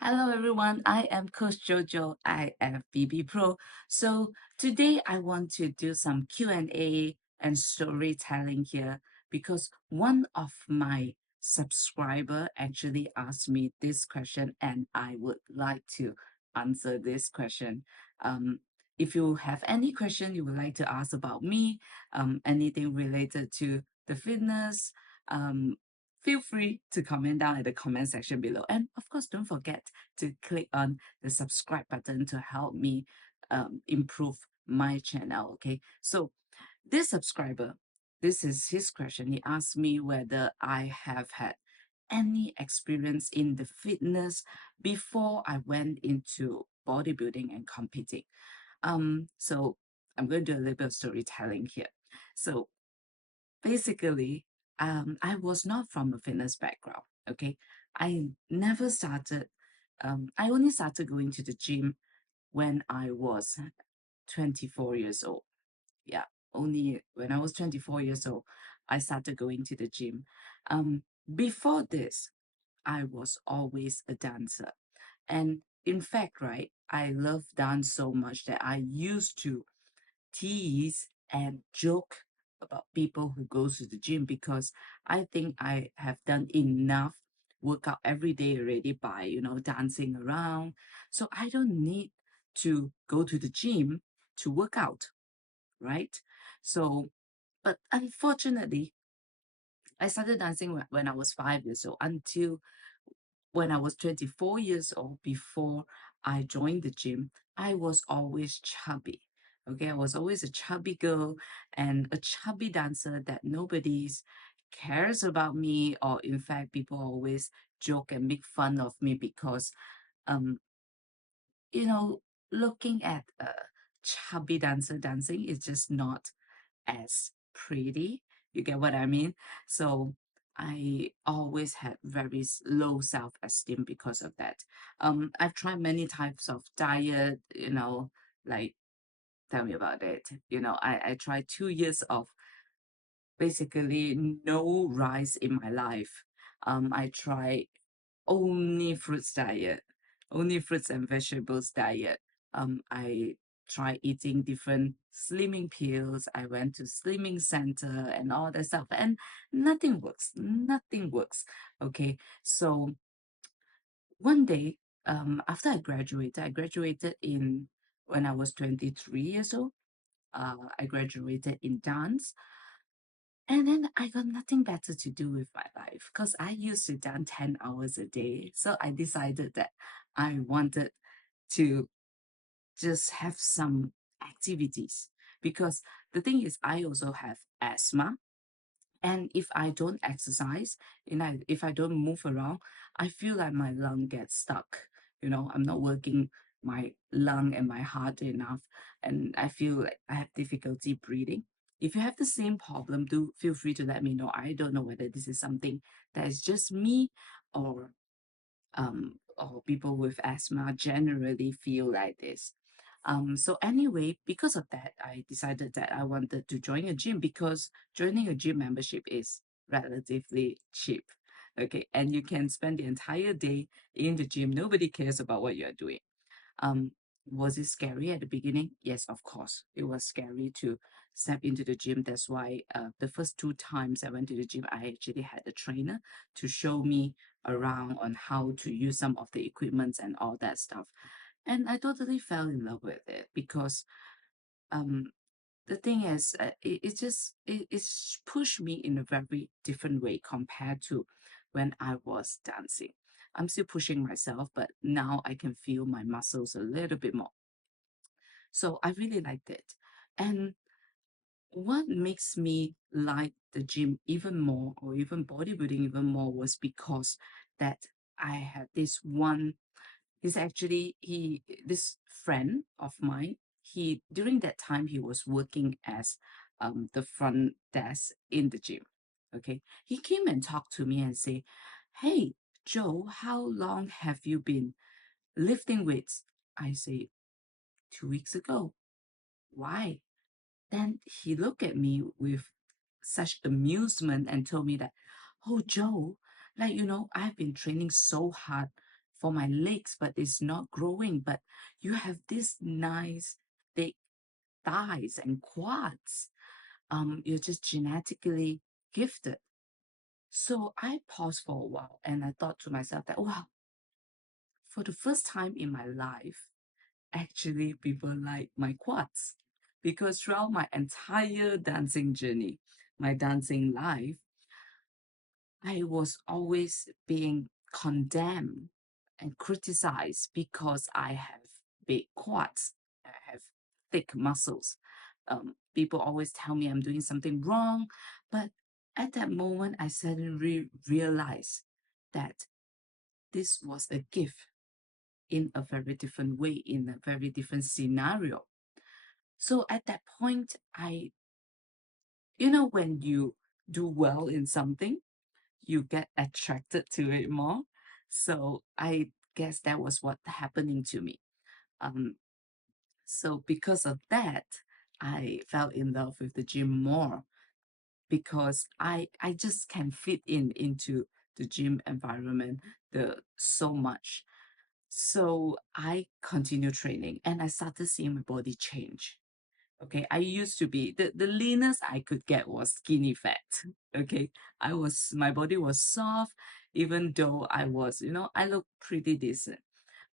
Hello everyone, I am Coach JoJo, IFBB Pro. So today I want to do some Q&A and storytelling here because one of my subscriber actually asked me this question and I would like to answer this question. Um, if you have any question you would like to ask about me, anything related to the fitness, um, feel free to comment down in the comment section below. And of course, don't forget to click on the subscribe button to help me improve my channel. Okay, so this subscriber, this is his question. He asked me whether I have had any experience in the fitness before I went into bodybuilding and competing. So I'm going to do a little bit of storytelling here. So basically, I was not from a fitness background. Okay, I never started. I only started going to the gym when I was 24 years old. Yeah, only when I was 24 years old, I started going to the gym. Before this, I was always a dancer, and in fact, right, I love dance so much that I used to tease and joke about people who goes to the gym because I think I have done enough workout every day already by dancing around, so I don't need to go to the gym to work out, right? So but unfortunately I started dancing when I was 5 years old until when I was 24 years old. Before I joined the gym, I was always chubby. Okay, I was always a chubby girl and a chubby dancer that nobody's cares about me, or in fact, people always joke and make fun of me because, um, you know, looking at a chubby dancer dancing is just not as pretty. You get what I mean? So I always had very low self-esteem because of that. I've tried many types of diet, like tell me about it. I tried 2 years of basically no rice in my life. I tried only fruits diet, only fruits and vegetables diet. I tried eating different slimming pills. I went to slimming center and all that stuff, and nothing works. Nothing works. Okay, so one day, after I graduated in when I was 23 years old. I graduated in dance, and then I got nothing better to do with my life because I used to dance 10 hours a day. So I decided that I wanted to just have some activities because the thing is, I also have asthma. And if I don't exercise, if I don't move around, I feel like my lung gets stuck. I'm not working my lung and my heart enough, and I feel like I have difficulty breathing. If you have the same problem, do feel free to let me know. I don't know whether this is something that is just me, or or people with asthma generally feel like this. So anyway, because of that, I decided that I wanted to join a gym because joining a gym membership is relatively cheap. Okay, and you can spend the entire day in the gym. Nobody cares about what you're doing. Um, was it scary at the beginning? Yes, of course. It was scary to step into the gym. That's why the first two times I went to the gym, I actually had a trainer to show me around on how to use some of the equipments and all that stuff. And I totally fell in love with it because um, the thing is, it's pushed me in a very different way compared to when I was dancing. I'm still pushing myself, but now I can feel my muscles a little bit more. So I really liked it. And what makes me like the gym even more, or even bodybuilding even more, was because that I had this one. He's actually he this friend of mine. He during that time he was working as the front desk in the gym. Okay, he came and talked to me and say, "Hey, Joe, how long have you been lifting weights?" I say, 2 weeks ago. Why? Then he looked at me with such amusement and told me that, "Oh, Joe, I've been training so hard for my legs, but it's not growing. But you have this nice thick thighs and quads. You're just genetically gifted. So I paused for a while and I thought to myself that, wow, for the first time in my life, actually people like my quads. Because throughout my entire dancing journey, my dancing life, I was always being condemned and criticized because I have big quads, I have thick muscles. People always tell me I'm doing something wrong, but at that moment, I suddenly realized that this was a gift in a very different way, in a very different scenario. So at that point, when you do well in something, you get attracted to it more. So I guess that was what happening to me. Um, so because of that, I fell in love with the gym more because I just can fit into the gym environment the so much. So I continue training and I started seeing my body change. Okay, I used to be the leanest I could get was skinny fat. Okay, my body was soft, even though I look pretty decent,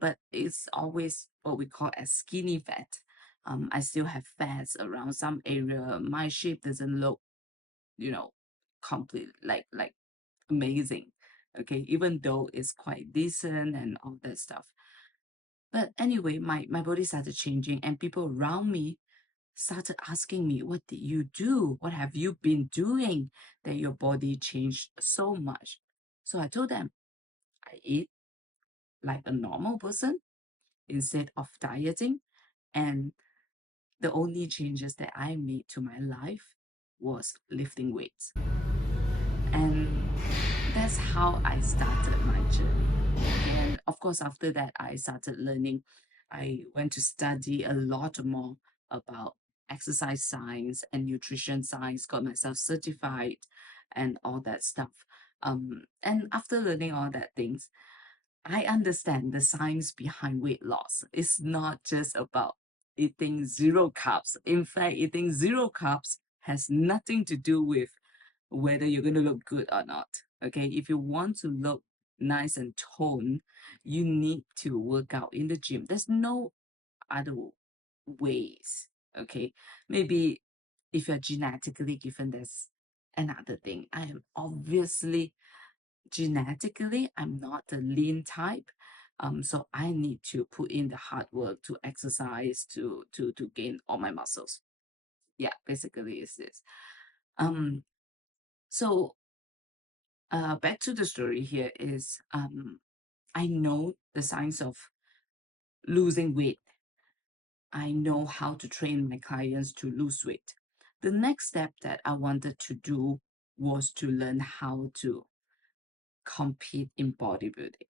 but it's always what we call as skinny fat. I still have fats around some area. My shape doesn't look, you know, complete like amazing. Okay, even though it's quite decent and all that stuff. But anyway, my body started changing and people around me started asking me, what did you do? What have you been doing that your body changed so much? So I told them, I eat like a normal person instead of dieting. And the only changes that I made to my life was lifting weights. And that's how I started my journey. And of course, after that, I started learning. I went to study a lot more about exercise science and nutrition science, got myself certified and all that stuff. And after learning all that things, I understand the science behind weight loss. It's not just about eating zero carbs. In fact, eating zero carbs has nothing to do with whether you're going to look good or not. Okay, if you want to look nice and toned, you need to work out in the gym. There's no other ways. Okay, maybe if you're genetically given, there's another thing. I am obviously genetically, I'm not the lean type. So I need to put in the hard work to exercise to gain all my muscles. Yeah, basically it's this. Um, so back to the story here is I know the science of losing weight. I know how to train my clients to lose weight. The next step that I wanted to do was to learn how to compete in bodybuilding.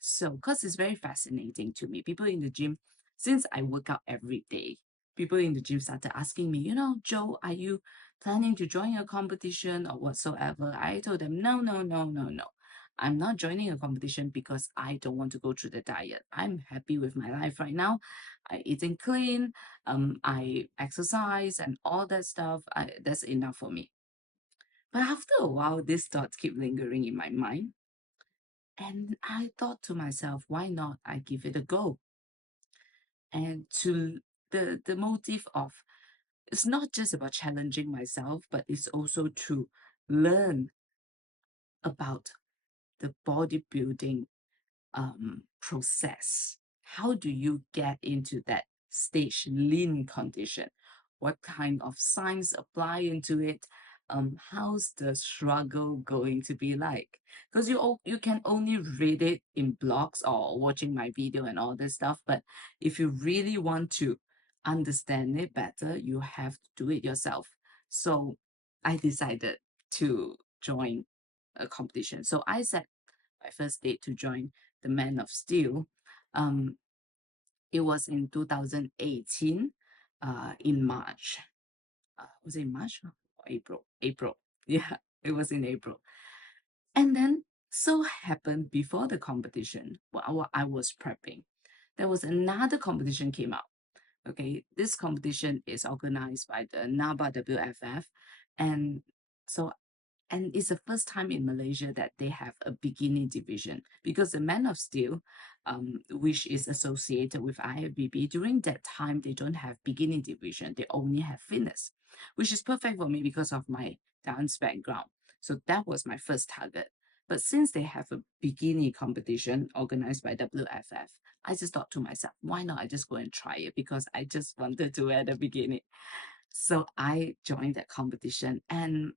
So, because it's very fascinating to me, people in the gym, since I work out every day, people in the gym started asking me, Joe, are you planning to join a competition or whatsoever? I told them, no, no, no, no, no. I'm not joining a competition because I don't want to go through the diet. I'm happy with my life right now. I eating clean, I exercise and all that stuff. That's enough for me. But after a while, these thoughts keep lingering in my mind. And I thought to myself, why not I give it a go? And to the motive of it's not just about challenging myself, but it's also to learn about the bodybuilding process. How do you get into that stage lean condition? What kind of science apply into it? How's the struggle going to be like? Because you can only read it in blogs or watching my video and all this stuff, but if you really want to understand it better, you have to do it yourself. So I decided to join a competition. So I set my first date to join the Man of Steel. Um, it was in 2018, in March. Was it March or April? April. Yeah, it was in April. And then So happened before the competition, while I was prepping, there was another competition came out. Okay, this competition is organized by the NABA WFF, and so and it's the first time in Malaysia that they have a bikini division because the Man of Steel, which is associated with IFBB, during that time they don't have bikini division; they only have fitness, which is perfect for me because of my dance background. So that was my first target. But since they have a bikini competition organized by WFF, I just thought to myself, why not I just go and try it because I just wanted to wear the bikini. So I joined that competition and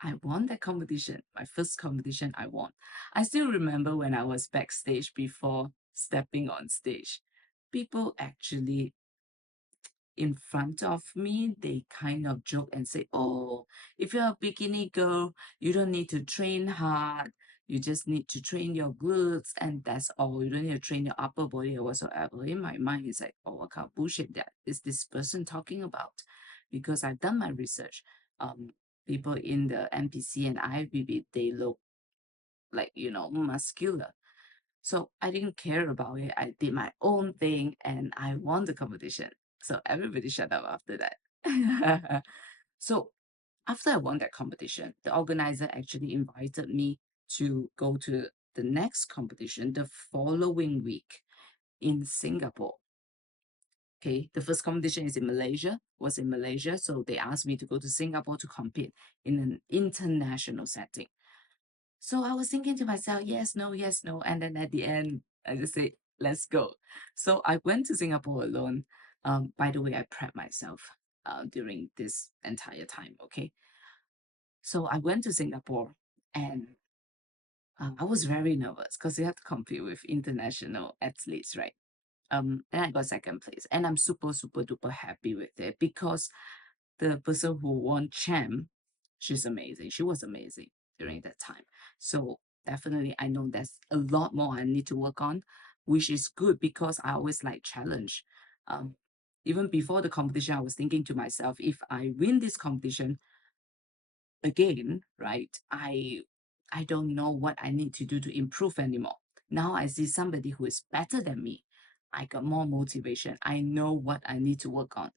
I won that competition. My first competition I won. I still remember when I was backstage before stepping on stage. People actually in front of me, they kind of joke and say, "Oh, if you're a bikini girl, you don't need to train hard. You just need to train your glutes, and that's all. You don't need to train your upper body or whatsoever." In my mind, it's like, "Oh, what kind of bullshit that is this person talking about?" Because I've done my research. People in the NPC and IFBB, they look like muscular. So I didn't care about it. I did my own thing and I won the competition. So everybody shut up after that. So after I won that competition, the organizer actually invited me to go to the next competition the following week in Singapore. Okay, the first competition is in Malaysia, was in Malaysia. So they asked me to go to Singapore to compete in an international setting. So I was thinking to myself, yes, no, yes, no. And then at the end, I just said, let's go. So I went to Singapore alone. By the way, I prepped myself during this entire time. Okay. So I went to Singapore and I was very nervous because you have to compete with international athletes, right? And I got second place. And I'm super, super duper happy with it because the person who won champ, she's amazing. She was amazing during that time. So definitely I know there's a lot more I need to work on, which is good because I always like challenge. Um, even before the competition, I was thinking to myself, if I win this competition again, right, I don't know what I need to do to improve anymore. Now I see somebody who is better than me. I got more motivation. I know what I need to work on.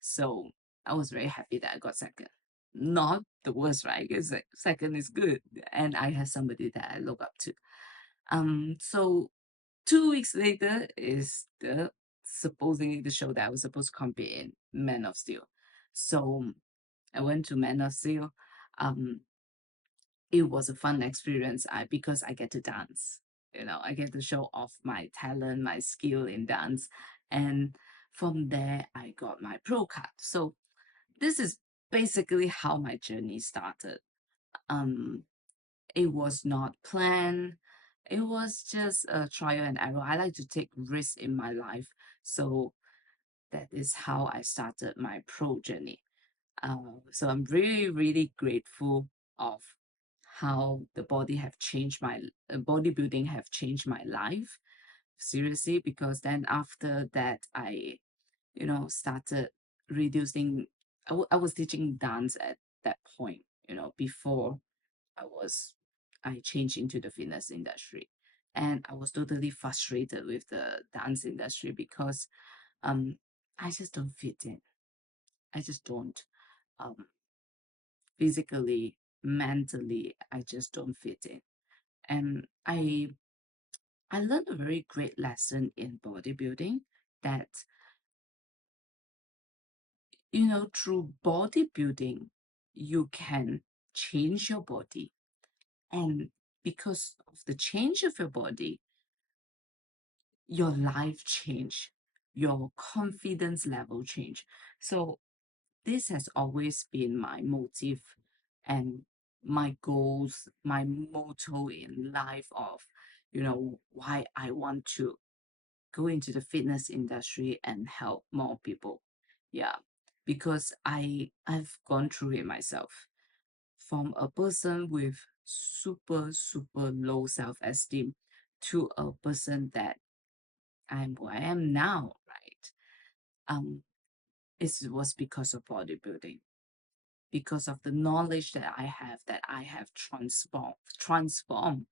So I was very happy that I got second. Not the worst, right? Because second is good. And I have somebody that I look up to. So 2 weeks later is the supposedly the show that I was supposed to compete in, Man of Steel. So I went to Man of Steel. Um, it was a fun experience because I get to dance. I get to show off my talent, my skill in dance. And from there, I got my pro card. So this is basically how my journey started. Um, it was not planned. It was just a trial and error. I like to take risks in my life. So that is how I started my pro journey. So I'm really, really grateful of how the body have changed my bodybuilding have changed my life. Seriously, because then after that, I started reducing. I was teaching dance at that point. Before I changed into the fitness industry, and I was totally frustrated with the dance industry because um I just don't fit in. I just don't. Um, physically, mentally, I just don't fit in. And I learned a very great lesson in bodybuilding that, through bodybuilding, you can change your body. And because of the change of your body, your life change, your confidence level change. So this has always been my motive and my goals, my motto in life of, why I want to go into the fitness industry and help more people. Yeah, because I've gone through it myself. From a person with super, super low self-esteem to a person that I'm who I am now, right? Um, it was because of bodybuilding. because of the knowledge that I have transformed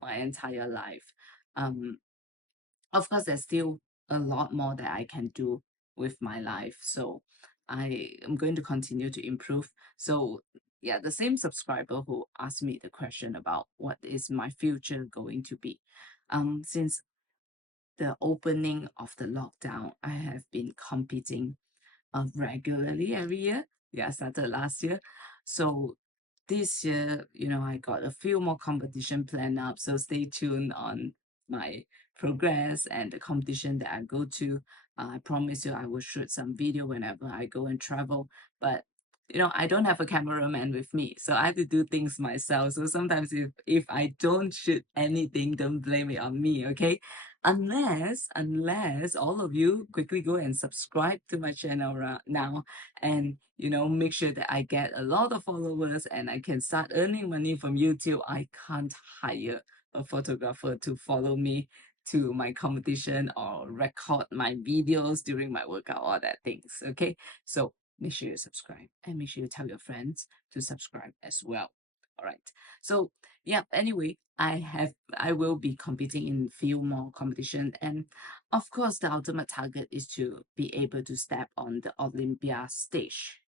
my entire life. Um, of course, there's still a lot more that I can do with my life. So I am going to continue to improve. So yeah, the same subscriber who asked me the question about what is my future going to be. Since the opening of the lockdown, I have been competing regularly every year. Yeah, I started last year. So this year, I got a few more competition planned up. So stay tuned on my progress and the competition that I go to. I promise you I will shoot some video whenever I go and travel. But I don't have a cameraman with me, so I have to do things myself. So sometimes if I don't shoot anything, don't blame it on me, okay? Unless all of you quickly go and subscribe to my channel now, and make sure that I get a lot of followers and I can start earning money from YouTube. I can't hire a photographer to follow me to my competition or record my videos during my workout, all that things, okay? So make sure you subscribe and make sure you tell your friends to subscribe as well. All right. So yeah, anyway, I will be competing in few more competition, and of course the ultimate target is to be able to step on the Olympia stage.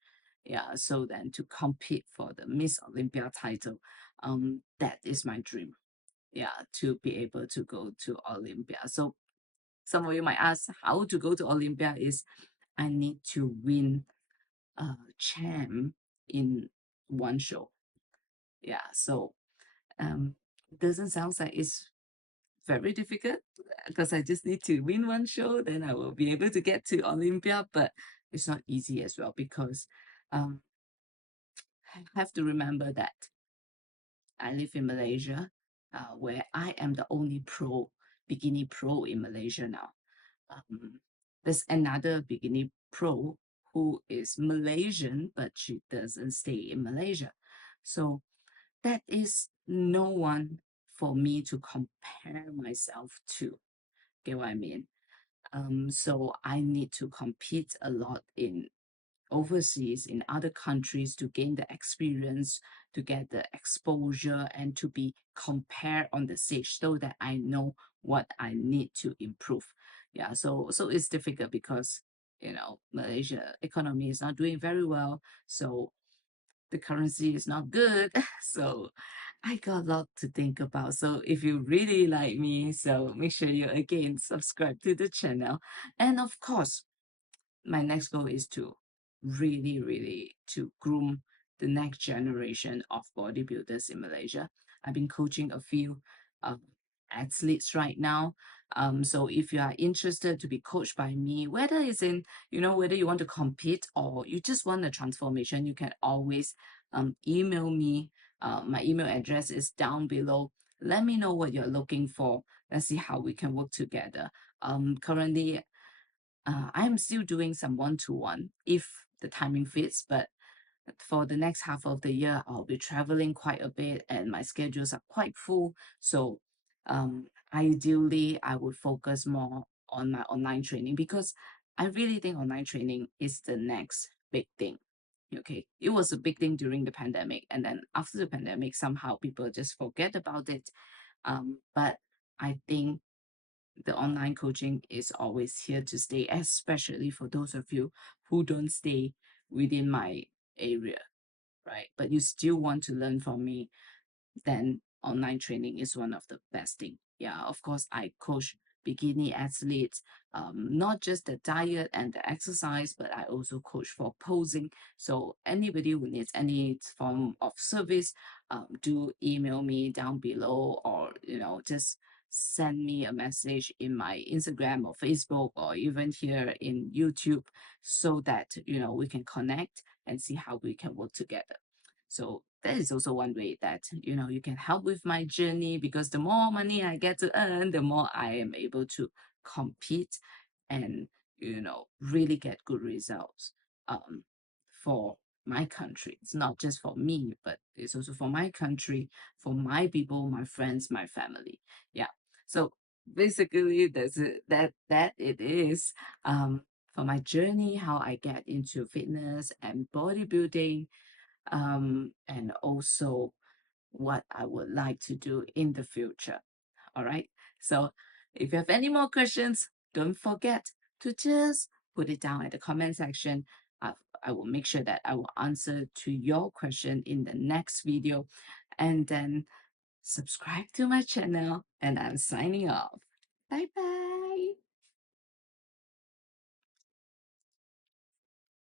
Yeah, so then to compete for the Miss Olympia title. That is my dream. Yeah, to be able to go to Olympia. So some of you might ask how to go to Olympia is I need to win a champ in one show. Yeah, so doesn't sound like it's very difficult because I just need to win one show, then I will be able to get to Olympia. But it's not easy as well because um, I have to remember that I live in Malaysia, where I am the only bikini pro in Malaysia now. Um, there's another bikini pro who is Malaysian, but she doesn't stay in Malaysia. So that is no one for me to compare myself to. Get what I mean? So I need to compete a lot in overseas in other countries to gain the experience, to get the exposure, and to be compared on the stage so that I know what I need to improve. Yeah, so it's difficult because Malaysia economy is not doing very well, so the currency is not good. So I got a lot to think about. So if you really like me, so make sure you again subscribe to the channel. And of course, my next goal is to really to groom the next generation of bodybuilders in Malaysia. I've been coaching a few um, athletes right now. So if you are interested to be coached by me, whether it's in, whether you want to compete or you just want a transformation, you can always email me. My email address is down below. Let me know what you're looking for. Let's see how we can work together. Currently, I'm still doing some one-to-one if the timing fits, but for the next half of the year, I'll be traveling quite a bit and my schedules are quite full. So ideally, I would focus more on my online training because I really think online training is the next big thing. Okay, it was a big thing during the pandemic, and then after the pandemic, somehow people just forget about it. But I think the online coaching is always here to stay, especially for those of you who don't stay within my area, right? But you still want to learn from me, then online training is one of the best thing. Yeah, of course, I coach bikini athletes, not just the diet and the exercise, but I also coach for posing. So anybody who needs any form of service, do email me down below, or just send me a message in my Instagram or Facebook or even here in YouTube, so that we can connect and see how we can work together. So that is also one way that you can help with my journey, because the more money I get to earn, the more I am able to compete and really get good results for my country. It's not just for me, but it's also for my country, for my people, my friends, my family. Yeah. So basically that's it, that it is for my journey, how I get into fitness and bodybuilding. and also what I would like to do in the future. All right. So if you have any more questions, don't forget to just put it down at the comment section. I, I will make sure that I will answer to your question in the next video. And then subscribe to my channel. And I'm signing off. Bye bye.